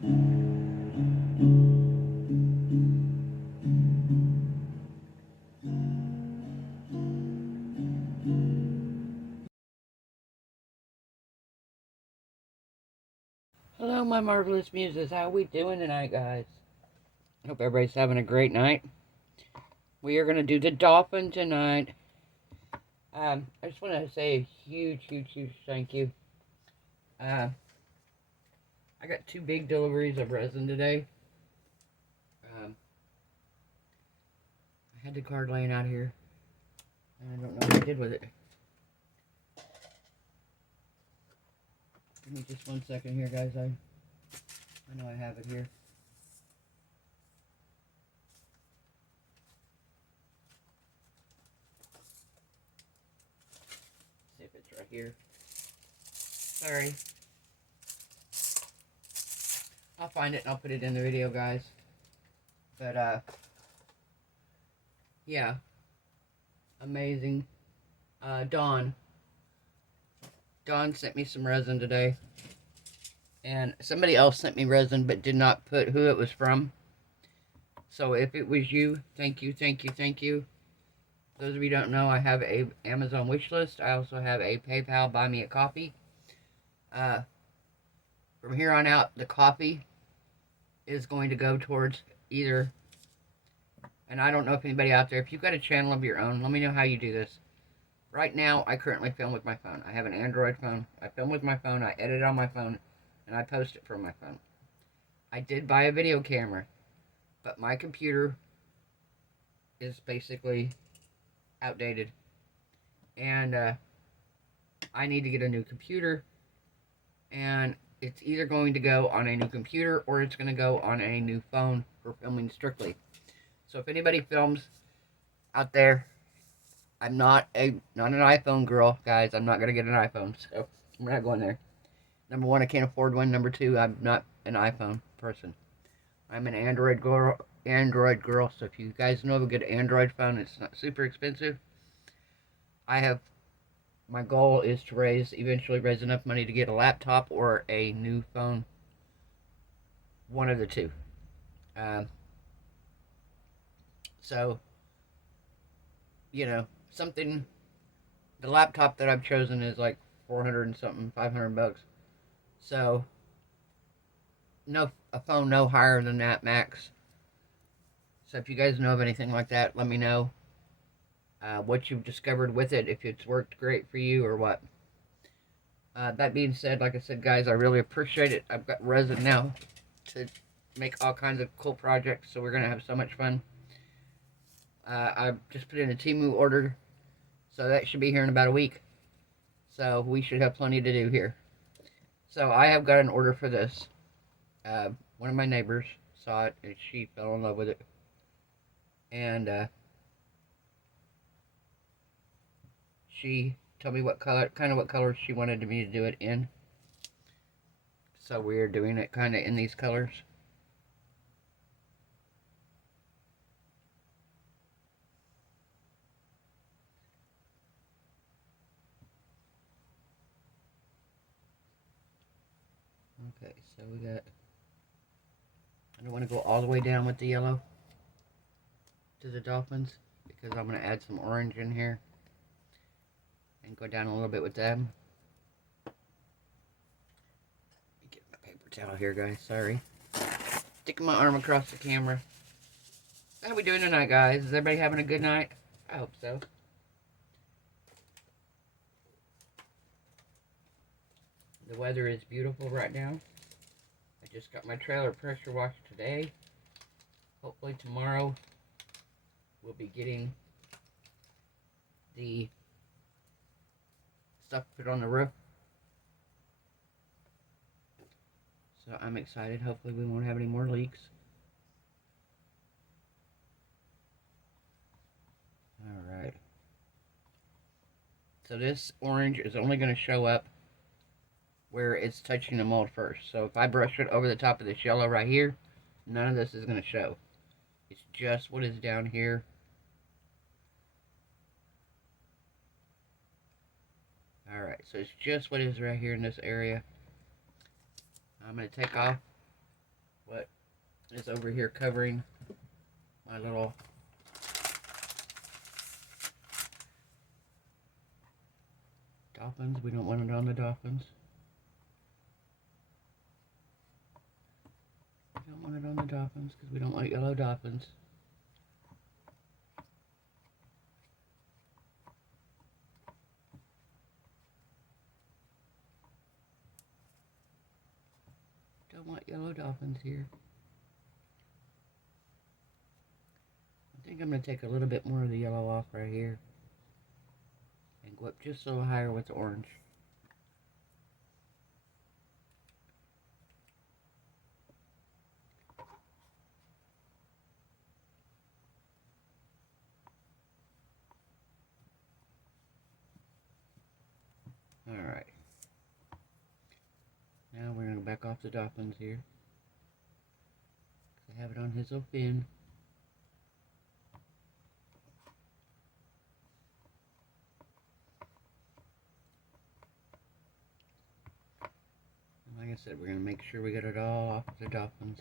Hello, my marvelous muses. How we doing tonight, guys? Hope everybody's having a great night. We are going to do the dolphin tonight. I just want to say a huge thank you. I got 2 big deliveries of resin today. I had the card laying out here. I don't know what I did with it. Give me just 1 second here, guys. I know I have it here. See if it's right here. Sorry. I'll find it and I'll put it in the video, guys. But, yeah. Amazing. Dawn sent me some resin today. And somebody else sent me resin but did not put who it was from. So if it was you, thank you. Those of you who don't know, I have a Amazon wish list. I also have a PayPal buy me a coffee. From here on out, the coffee is going to go towards either, and I don't know if anybody out there, if you've got a channel of your own, let me know how you do this. Right now, I currently film with my phone. I have an Android phone. I film with my phone, I edit on my phone, and I post it from my phone. I did buy a video camera, but my computer is basically outdated. And I need to get a new computer, and it's either going to go on a new computer or it's going to go on a new phone for filming strictly. So if anybody films out there, I'm not an iPhone girl, guys. I'm not going to get an iPhone, so we're not going there. Number 1, I can't afford one. Number 2, I'm not an iPhone person. I'm an Android girl. So if you guys know of a good Android phone, it's not super expensive. My goal is to eventually raise enough money to get a laptop or a new phone. One of the two. So, you know, something, the laptop that I've chosen is like 400 and something, 500 bucks. So, a phone no higher than that max. So if you guys know of anything like that, let me know what you've discovered with it, if it's worked great for you or what. That being said, like I said, guys, I really appreciate it. I've got resin now to make all kinds of cool projects, so we're going to have so much fun. I just put in a Temu order, so that should be here in about a week. So we should have plenty to do here. So I have got an order for this. One of my neighbors saw it, and she fell in love with it. And she told me what color she wanted me to do it in. So we're doing it kind of in these colors. Okay, so we got, I don't want to go all the way down with the yellow to the dolphins, because I'm going to add some orange in here and go down a little bit with them. Get my paper towel here, guys. Sorry. Sticking my arm across the camera. How we doing tonight, guys? Is everybody having a good night? I hope so. The weather is beautiful right now. I just got my trailer pressure washed today. Hopefully tomorrow we'll be getting the stuff put on the roof. So I'm excited. Hopefully we won't have any more leaks. Alright. So this orange is only going to show up where it's touching the mold first. So if I brush it over the top of this yellow right here, none of this is going to show. It's just what is down here. Alright, so it's just what is right here in this area. I'm going to take off what is over here covering my little dolphins. We don't want it on the dolphins. We don't want it on the dolphins because we don't want yellow dolphins. Don't want yellow dolphins here. I think I'm going to take a little bit more of the yellow off right here and go up just a little higher with the orange. Alright. Now we're going to go back off the dolphins here. I have it on his little fin. And like I said, we're going to make sure we get it all off of the dolphins.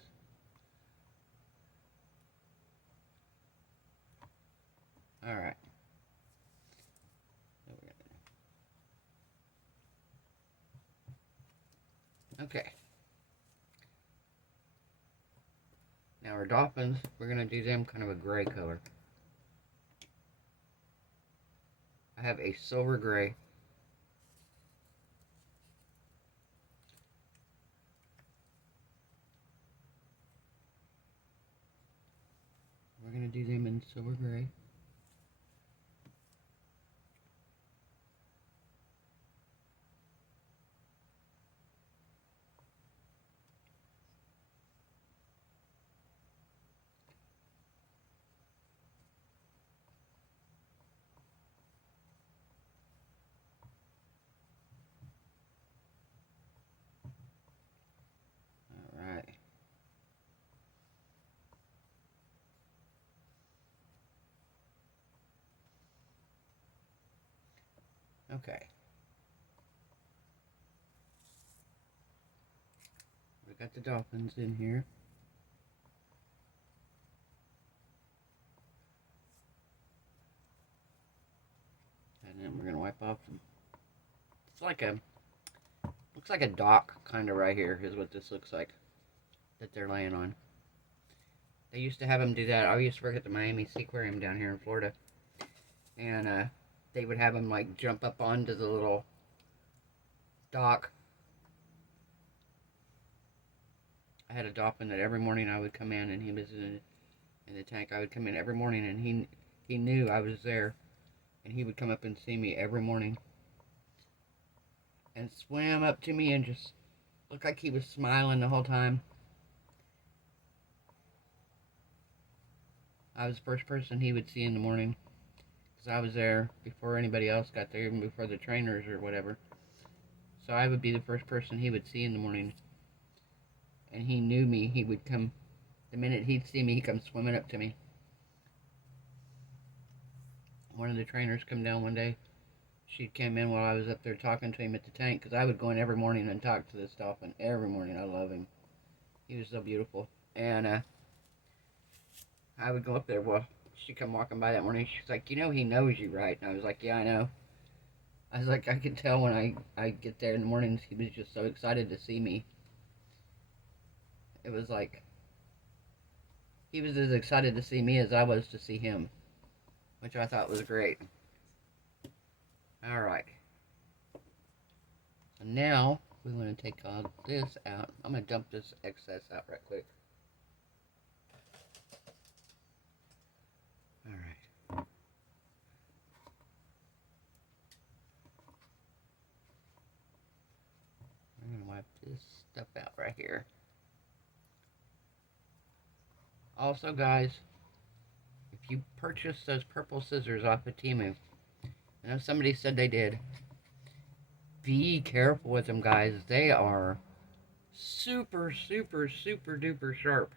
Alright. Okay. Now our dolphins, we're going to do them kind of a gray color. I have a silver gray. We're going to do them in silver gray. Alright. Okay. We got the dolphins in here. And then we're going to wipe off them. It's like a, looks like a dock kind of right here is what this looks like that they're laying on. They used to have them do that. I used to work at the Miami Seaquarium down here in Florida. And they would have them like jump up onto the little dock. I had a dolphin that every morning I would come in and he was in the tank. I would come in every morning and he knew I was there. And he would come up and see me every morning. And swam up to me and just looked like he was smiling the whole time. I was the first person he would see in the morning. Because I was there before anybody else got there, even before the trainers or whatever. So I would be the first person he would see in the morning. And he knew me. He would come, the minute he'd see me, he'd come swimming up to me. One of the trainers come down one day. She came in while I was up there talking to him at the tank. Because I would go in every morning and talk to this dolphin. Every morning. I love him. He was so beautiful. And I would go up there. Well, she come walking by that morning. She's like, you know he knows you, right? And I was like, yeah, I know. I was like, I could tell when I get there in the mornings. He was just so excited to see me. It was like, he was as excited to see me as I was to see him. Which I thought was great. Alright. And now, we want to take all this out. I'm going to dump this excess out right quick. Alright. I'm going to wipe this stuff out right here. Also, guys, if you purchase those purple scissors off of Temu, I know somebody said they did, be careful with them, guys. They are super, super, super duper sharp.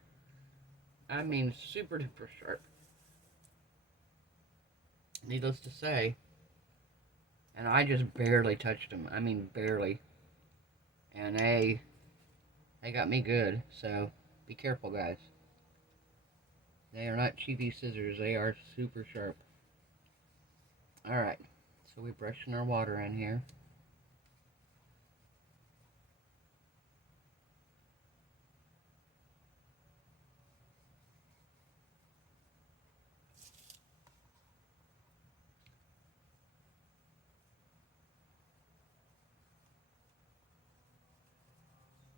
I mean, super duper sharp. Needless to say. And I just barely touched them. I mean, barely. And they got me good. So, Be careful, guys. They are not cheapy scissors. They are super sharp. Alright, so we're brushing our water in here.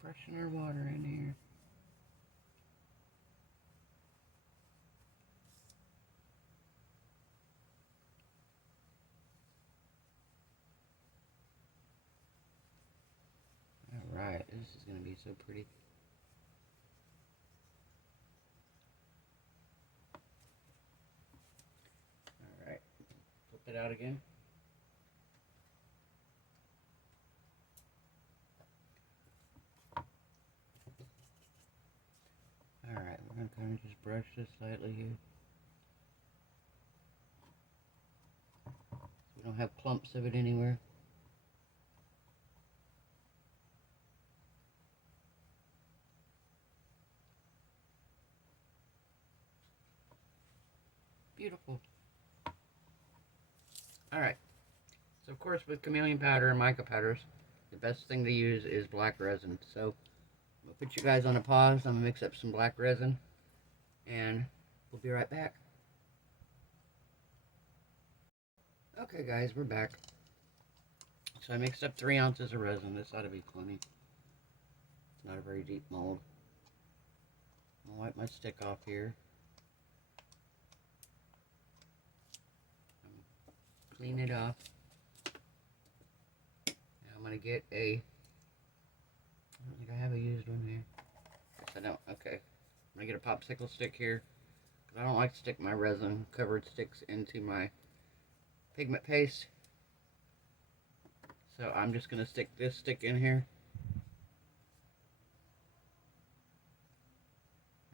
Brushing our water in here. Alright, this is going to be so pretty. Alright, flip it out again. Alright, we're going to kind of just brush this slightly here. So we don't have clumps of it anywhere. Beautiful. Alright, so of course with chameleon powder and mica powders, the best thing to use is black resin. So I'm going to put you guys on a pause. I'm going to mix up some black resin, and we'll be right back. Okay guys, we're back. So I mixed up 3 ounces of resin. This ought to be plenty. It's not a very deep mold. I'll wipe my stick off here. Clean it off. Now I'm going to get a... I don't think I have a used one here. Guess I don't. Okay. I'm going to get a popsicle stick here, because I don't like to stick my resin covered sticks into my pigment paste. So I'm just going to stick this stick in here.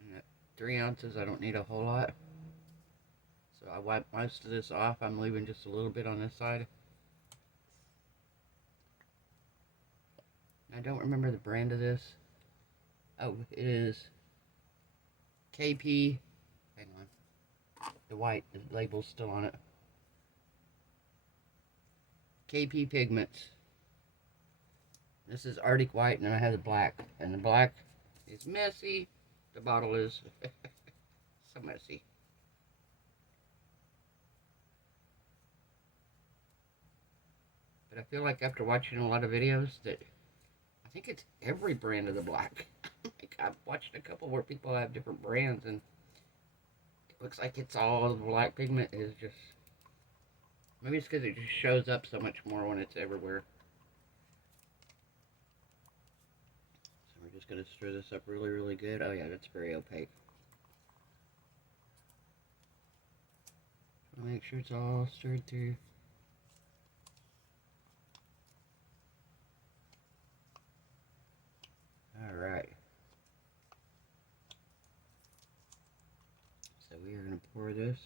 And at 3 ounces, I don't need a whole lot. So I wipe most of this off. I'm leaving just a little bit on this side. I don't remember the brand of this. Oh, it is KP. Hang on. The white, the label's still on it. KP Pigments. This is Arctic White, and then I have the black. And the black is messy. The bottle is so messy. But I feel like after watching a lot of videos that I think it's every brand of the black. Like I've watched a couple where people have different brands, and it looks like it's all the black pigment is just... Maybe it's because it just shows up so much more when it's everywhere. So we're just going to stir this up really, really good. Oh yeah, that's very opaque. Make sure it's all stirred through. Alright. So we are going to pour this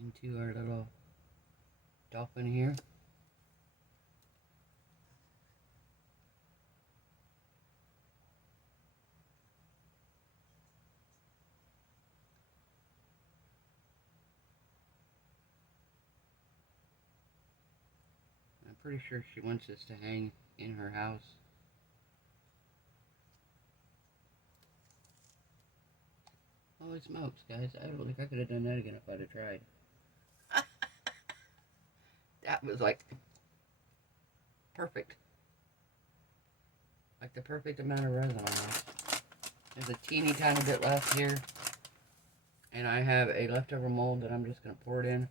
into our little dolphin here. I'm pretty sure she wants this to hang in her house. Holy smokes, guys. I don't think I could have done that again if I'd have tried. That was like perfect. Like the perfect amount of resin on this. There's a teeny tiny bit left here. And I have a leftover mold that I'm just going to pour it in.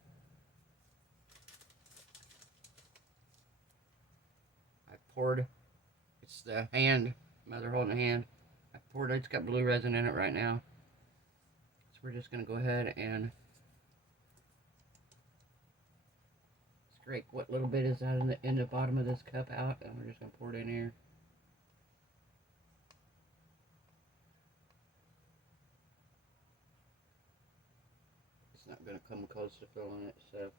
I poured, it's the hand, mother holding the hand. I poured it, it's got blue resin in it right now. So we're just going to go ahead and scrape what little bit is out in the bottom of this cup out, and we're just going to pour it in here. It's not going to come close to filling it, so.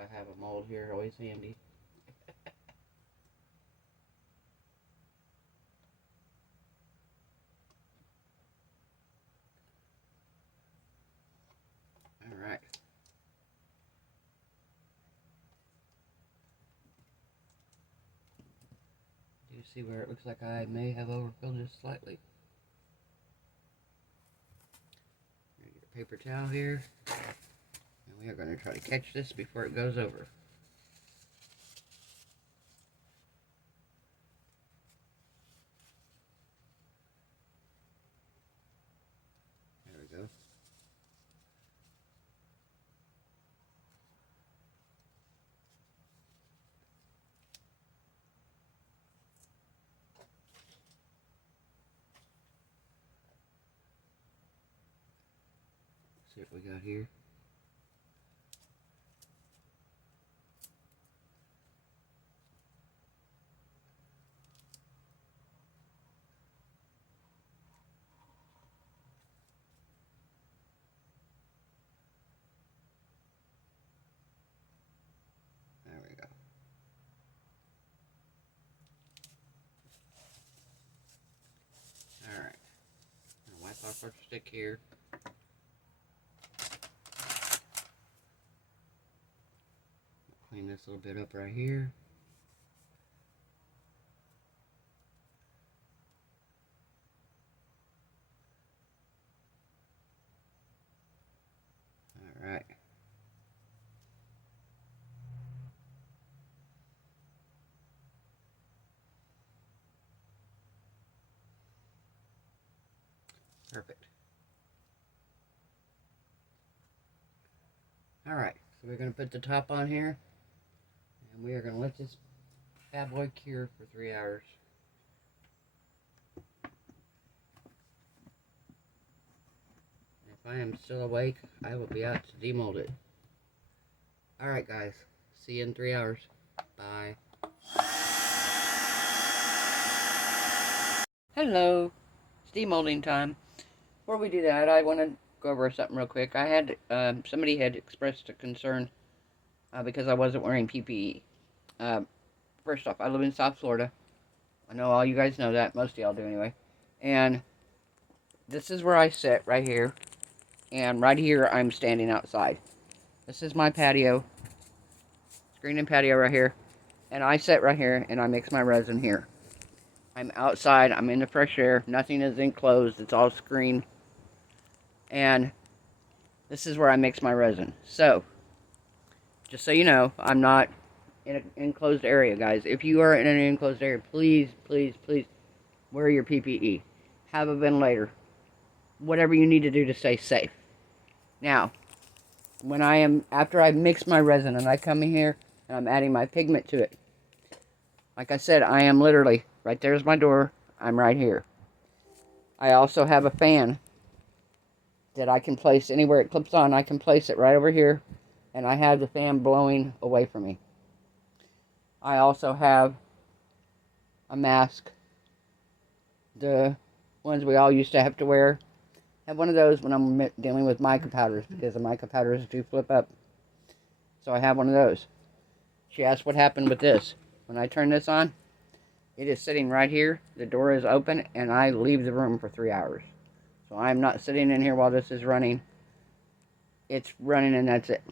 I have a mold here, always handy. Alright. Do you see where it looks like I may have overfilled just slightly? Get a paper towel here. And we are going to try to catch this before it goes over. There we go. See what we got here. There we go. Alright. Wipe off our stick here. Clean this little bit up right here. Alright. Perfect. Alright, so we're going to put the top on here. And we are going to let this bad boy cure for 3 hours. If I am still awake, I will be out to demold it. Alright guys, see you in 3 hours. Bye. Hello, it's demolding time. Before we do that, I want to go over something real quick. I had, somebody had expressed a concern because I wasn't wearing PPE. First off, I live in South Florida. I know all you guys know that. Most of y'all do anyway. And this is where I sit, right here. And right here, I'm standing outside. This is my patio. Screen and patio right here. And I sit right here, and I mix my resin here. I'm outside. I'm in the fresh air. Nothing is enclosed. It's all screened. And this is where I mix my resin. So, just so you know, I'm not in an enclosed area, guys. If you are in an enclosed area, please, please, please wear your PPE. Have a ventilator. Whatever you need to do to stay safe. Now, after I mix my resin and I come in here and I'm adding my pigment to it, like I said, I am literally, right there's my door, I'm right here. I also have a fan that I can place anywhere it clips on. I can place it right over here, and I have the fan blowing away from me. I also have a mask, the ones we all used to have to wear. I have one of those when I'm dealing with mica powders, because the mica powders do flip up. So I have one of those. She asked what happened with this. When I turn this on, it is sitting right here. The door is open, and I leave the room for 3 hours. So I'm not sitting in here while this is running. It's running, and that's it.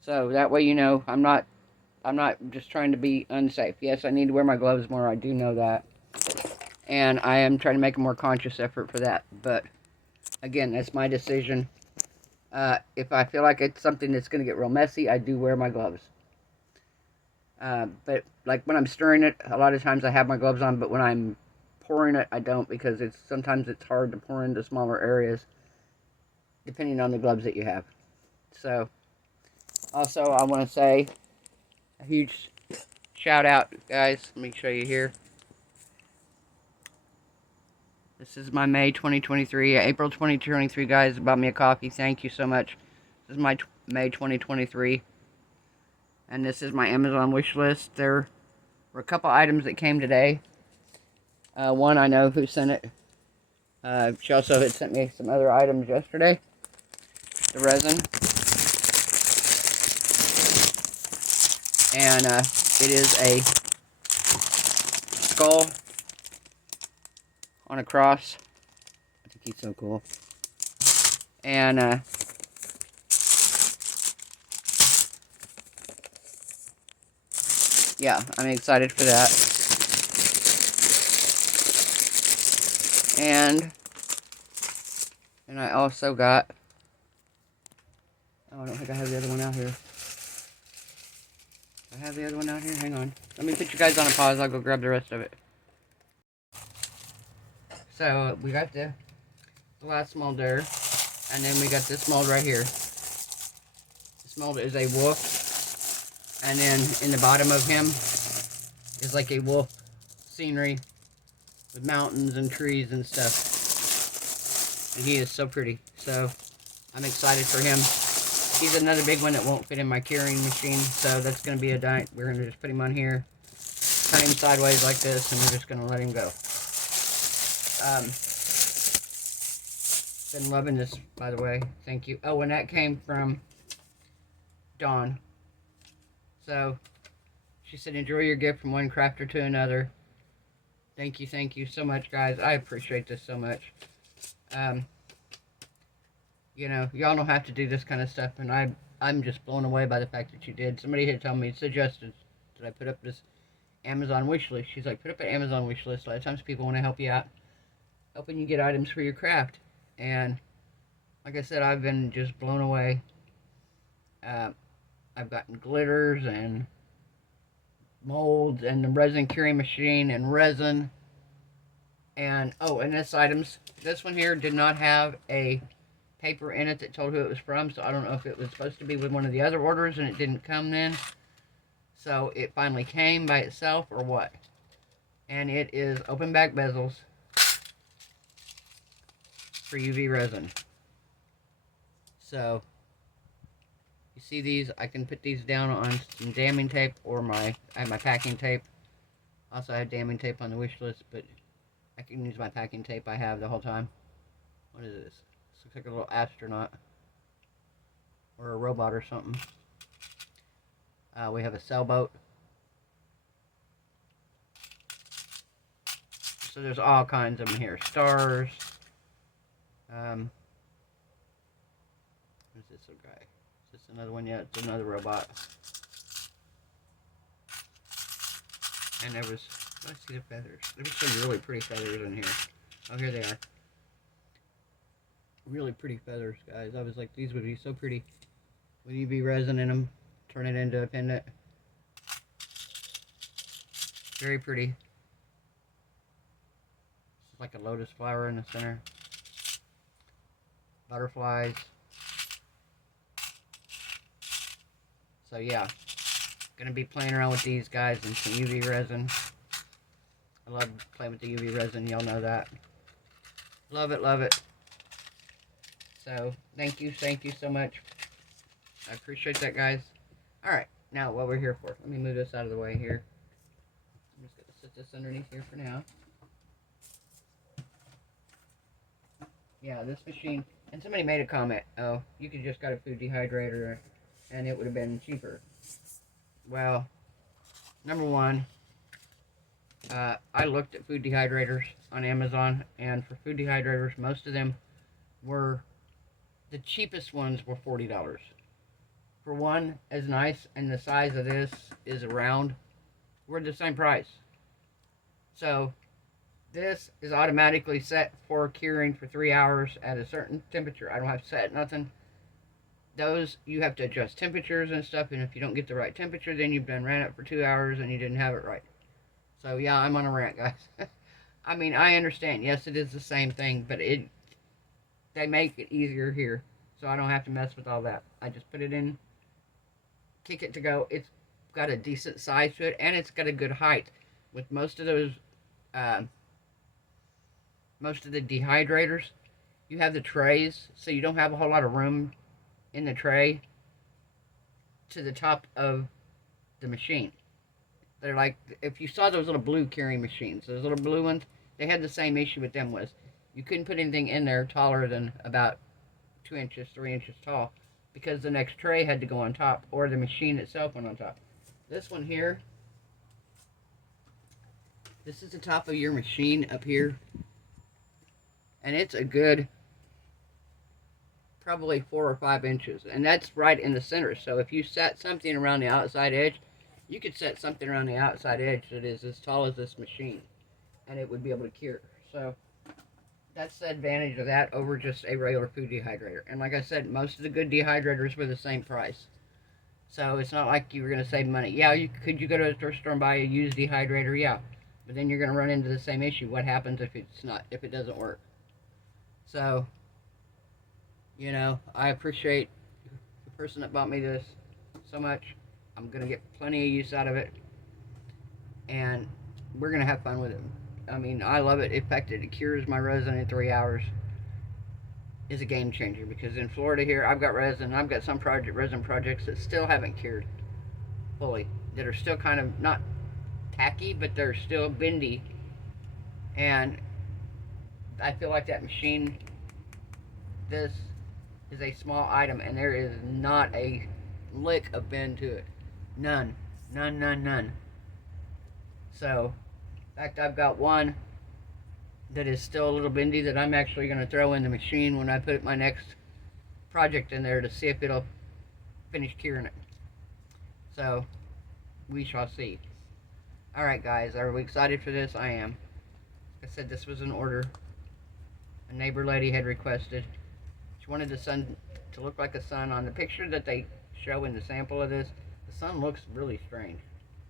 So that way you know I'm not just trying to be unsafe. Yes, I need to wear my gloves more. I do know that. And I am trying to make a more conscious effort for that. But, again, that's my decision. If I feel like it's something that's going to get real messy, I do wear my gloves. But, like, when I'm stirring it, a lot of times I have my gloves on. But when I'm pouring it, I don't, because sometimes it's hard to pour into smaller areas, depending on the gloves that you have. So, also, I want to say a huge shout out, guys. Let me show you here. This is my May 2023, April 2023, guys. Bought me a coffee. Thank you so much. This is my May 2023. And this is my Amazon wish list. There were a couple items that came today. One, I know who sent it. She also had sent me some other items yesterday. The resin. And it is a skull on a cross. I think he's so cool. And yeah, I'm excited for that. And I also got, oh, I don't think I have the other one out here. I have the other one out here. Hang on. Let me put you guys on a pause. I'll go grab the rest of it. So we got the last mold there, and then we got this mold right here. This mold is a wolf, and then in the bottom of him is like a wolf scenery with mountains and trees and stuff. And he is so pretty. So I'm excited for him. He's another big one that won't fit in my curing machine, so that's going to be a diet. We're going to just put him on here, turn him sideways like this, and we're just going to let him go. Been loving this, by the way. Thank you. Oh, and that came from Dawn. So she said, enjoy your gift from one crafter to another. Thank you so much, guys. I appreciate this so much. You know, y'all don't have to do this kind of stuff, and I'm just blown away by the fact that you did. Somebody had told me, suggested that I put up this Amazon wish list. She's like, put up an Amazon wish list. A lot of times people want to help you out, helping you get items for your craft. And like I said, I've been just blown away. I've gotten glitters and molds and the resin curing machine and resin. And, oh, and this one here did not have a paper in it that told who it was from, so I don't know if it was supposed to be with one of the other orders and it didn't come then. So it finally came by itself or what. And it is open back bezels for UV resin. So you see these, I can put these down on some damming tape or I have my packing tape. Also I have damming tape on the wish list, but I can use my packing tape I have the whole time. What is this? This looks like a little astronaut or a robot or something. We have a sailboat. So there's all kinds of them here. Stars. What is this little guy? Is this another one yet? It's another robot. And there was, let's see the feathers. There was some really pretty feathers in here. Oh, here they are. Really pretty feathers, guys. I was like, these would be so pretty. With UV resin in them, turn it into a pendant. Very pretty. It's like a lotus flower in the center. Butterflies. So yeah, gonna be playing around with these guys and some UV resin. I love playing with the UV resin, y'all know that. Love it, love it. So thank you so much. I appreciate that, guys. Alright, now what we're here for. Let me move this out of the way here. I'm just gonna set this underneath here for now. Yeah, this machine, and somebody made a comment, oh, you could just got a food dehydrator and it would have been cheaper. Well, number one, I looked at food dehydrators on Amazon, and for food dehydrators, most of them were, the cheapest ones were $40. For one as nice and the size of this is around, we're the same price. So this is automatically set for curing for 3 hours at a certain temperature. I don't have to set nothing. Those, you have to adjust temperatures and stuff, and if you don't get the right temperature, then you've done ran it for 2 hours and you didn't have it right. So yeah, I'm on a rant, guys. I mean, I understand. Yes, it is the same thing, but they make it easier here, so I don't have to mess with all that. I just put it in, kick it to go. It's got a decent size to it, and it's got a good height. With most of those, most of the dehydrators, you have the trays, so you don't have a whole lot of room in the tray to the top of the machine. They're like, if you saw those little blue carrying machines, those little blue ones, they had the same issue with them. Was you couldn't put anything in there taller than about 2 inches, 3 inches tall, because the next tray had to go on top, or the machine itself went on top. This one here, this is the top of your machine up here, and it's a good probably 4 or 5 inches, and that's right in the center. So if you set something around the outside edge, you could set something around the outside edge that is as tall as this machine, and it would be able to cure. So that's the advantage of that over just a regular food dehydrator. And like I said, most of the good dehydrators were the same price. So it's not like you were going to save money. Yeah, could you go to a thrift store and buy a used dehydrator? Yeah. But then you're going to run into the same issue. What happens if it doesn't work? So, you know, I appreciate the person that bought me this so much. I'm going to get plenty of use out of it. And we're going to have fun with it. I mean, I love it. In fact, it cures my resin in 3 hours. Is a game changer, because in Florida here, I've got resin. I've got some resin projects that still haven't cured fully, that are still kind of not tacky, but they're still bendy. And I feel like that machine, this is a small item, and there is not a lick of bend to it. None. None, none, none. So, in fact, I've got one that is still a little bendy that I'm actually going to throw in the machine when I put my next project in there to see if it'll finish curing it. So, we shall see. Alright guys, are we excited for this? I am. Like I said, this was an order a neighbor lady had requested. She wanted the sun to look like a sun. On the picture that they show in the sample of this, the sun looks really strange.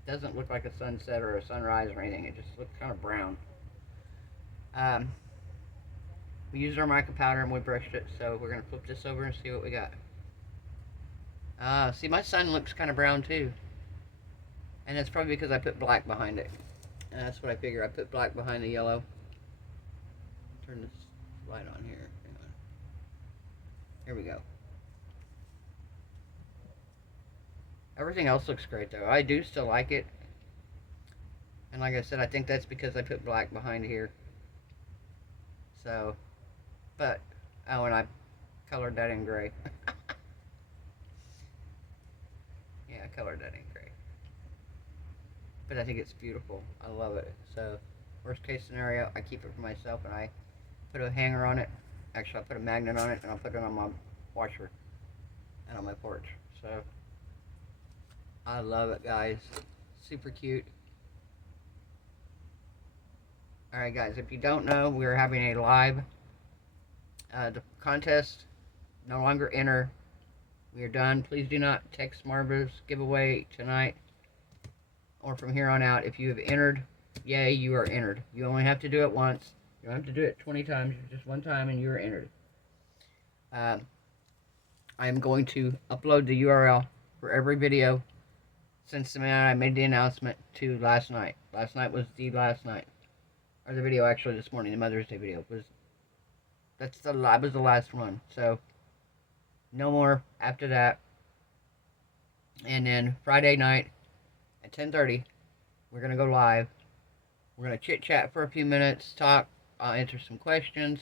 It doesn't look like a sunset or a sunrise or anything. It just looks kind of brown. We used our mica powder and we brushed it, so we're going to flip this over and see what we got. See, my sun looks kind of brown too. And that's probably because I put black behind it. And that's what I figure. I put black behind the yellow. Turn this light on here. Hang on. Here we go. Everything else looks great though. I do still like it. And like I said, I think that's because I put black behind here. So, but, oh, and I colored that in gray. Yeah, I colored that in gray. But I think it's beautiful. I love it. So, worst case scenario, I keep it for myself and I put a hanger on it. Actually, I'll put a magnet on it and I'll put it on my washer and on my porch. So, I love it, guys. Super cute. Alright guys, if you don't know, we're having a live the contest. No longer enter. We are done. Please do not text Marve's giveaway tonight or from here on out. If you have entered, yay, you are entered. You only have to do it once. You don't have to do it 20 times. Just one time and you are entered. I am going to upload the URL for every video since the minute I made the announcement to last night. Last night was the last night. Or the video actually this morning, the Mother's Day video was the last one. So no more after that. And then Friday night at 10:30, we're gonna go live. We're gonna chit chat for a few minutes, talk. I'll answer some questions.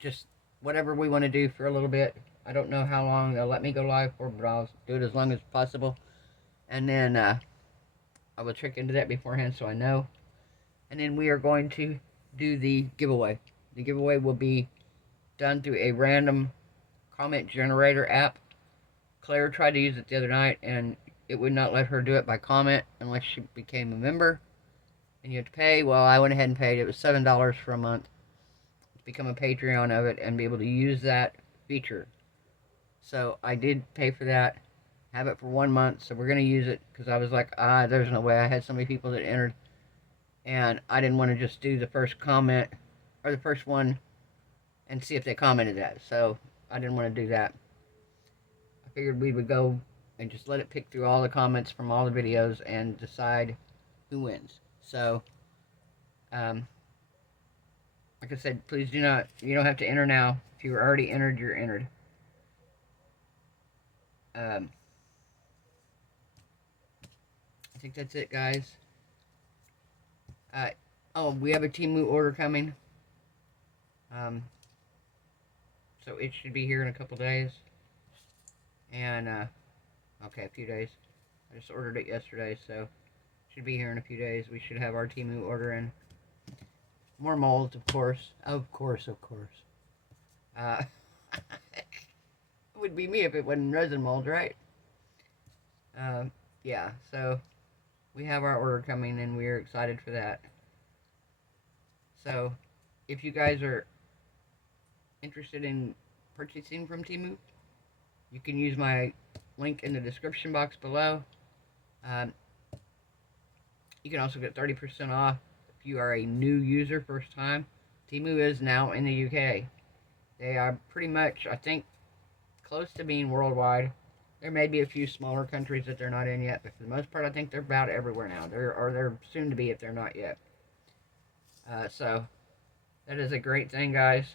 Just whatever we want to do for a little bit. I don't know how long they'll let me go live for, but I'll do it as long as possible. And then I will check into that beforehand so I know. And then we are going to do the giveaway. The giveaway will be done through a random comment generator app. Claire tried to use it the other night and it would not let her do it by comment unless she became a member. And you have to pay. Well, I went ahead and paid. It was $7 for a month to become a Patreon of it and be able to use that feature. So I did pay for that. Have it for 1 month, so we're going to use it because I was like, there's no way. I had so many people that entered and I didn't want to just do the first comment or the first one and see if they commented that. So I didn't want to do that. I figured we would go and just let it pick through all the comments from all the videos and decide who wins. So, like I said, please do not, you don't have to enter now. If you were already entered, you're entered. I think that's it, guys. Oh, we have a Temu order coming. So it should be here in a couple days. And, Okay, a few days. I just ordered it yesterday, so should be here in a few days. We should have our Temu order in. More molds, of course. Of course, of course. It would be me if it wasn't resin mold, right? Yeah, so we have our order coming and we're excited for that. So, if you guys are interested in purchasing from Temu, you can use my link in the description box below. Um, you can also get 30% off if you are a new user, first time. Temu is now in the UK. They are pretty much, I think, close to being worldwide. There may be a few smaller countries that they're not in yet, but for the most part, I think they're about everywhere now. They're soon to be if they're not yet. So that is a great thing, guys.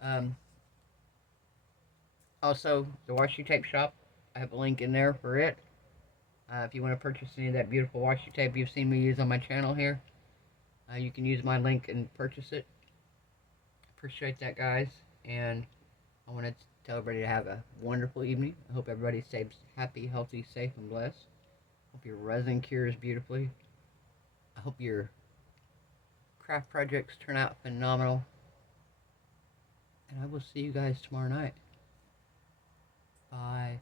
Um, Also, the washi tape shop, I have a link in there for it. If you want to purchase any of that beautiful washi tape you've seen me use on my channel here, you can use my link and purchase it. Appreciate that, guys. And I want to tell everybody to have a wonderful evening. I hope everybody stays happy, healthy, safe, and blessed. Hope your resin cures beautifully. I hope your craft projects turn out phenomenal. And I will see you guys tomorrow night. Bye.